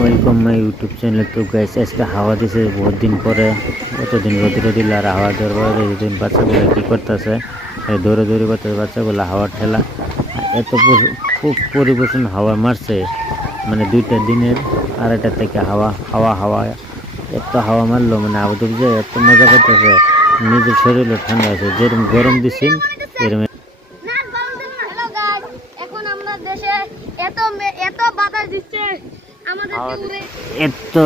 Welcome my YouTube channel. তো guys আজকে হাওয়া দিছে বহুত দিন পরে, কতদিন রোদ দিল আর হাওয়া দেওয়ার পরে দিন বাচ্চাগুলো কি করতেছে, দৌড়ে দৌড়ে করতেছে বাচ্চাগুলো হাওয়ার ঠেলা। আর এত খুব পরিবেশন হাওয়া মারছে, মানে দুইটা দিনের আড়াইটা থেকে হাওয়া হাওয়া হাওয়া এত হাওয়া মারলো, মানে আবুদুব যে এত মজা পাইতেছে, নিজের শরীরও ঠান্ডা আছে, যেরকম গরম দিছেন এরকম। হ্যালো গাইস, এখন আমরা দেশে এত এত বাতাস দিচ্ছে আমাদের এত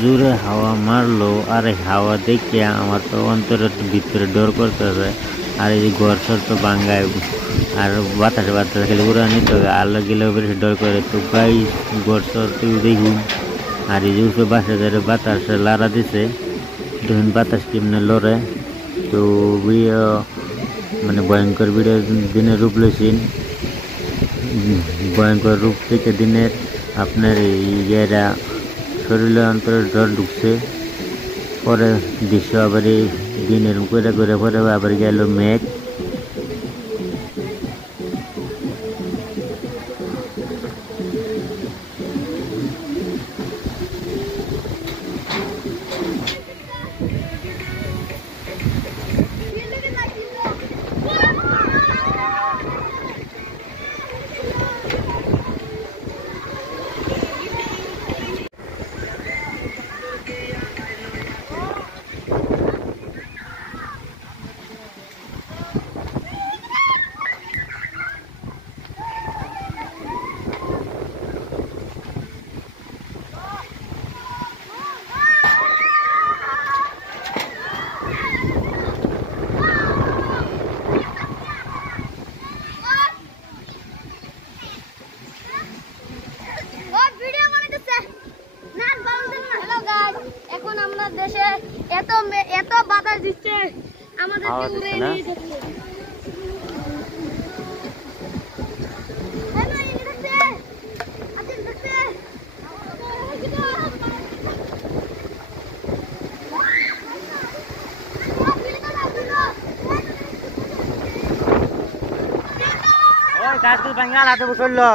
জোরে হাওয়া মারলো, আর এই হাওয়া দেখে আমার তো অন্তরের ভিতরে ডর করতেছে। আর এই যে ঘর সর তো বাঙ্গায়, আর বাতাসে বাতাসে খেলে উড়া নিতে হবে, আলো গেলেও বেশি ডর করে। তো গাই ঘর সর তুই দেখুন, আর এই যে উপরে বাসা ধরে বাতাসে লাড়া দিছে, দেখুন বাতাস কেমনে লড়ে। তো মানে ভয়ঙ্কর ভিডিও দিনের রূপ লইছেন, ভয়ঙ্কর রূপ থেকে দিনের আপনার এই ইয়েরা শরীরে অন্তরে জ্বর ঢুকছে। পরে দৃশ্য আবার এই দিনের করে করে পরে আবার গেল মেঘ। হ্যালো গাইস, এখন আমরা দেশে এত এত বাতাস দিচ্ছে আমাদেরকে উড়ে নিয়ে যাচ্ছে। গাছগুলো ভাঙা হাতে বসলো।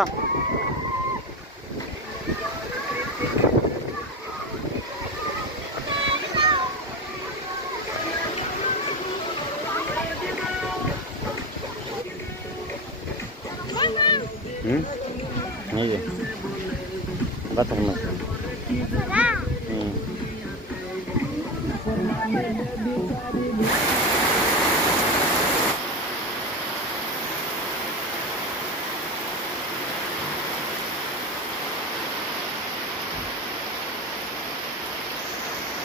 এই যে বাতাস মারছে।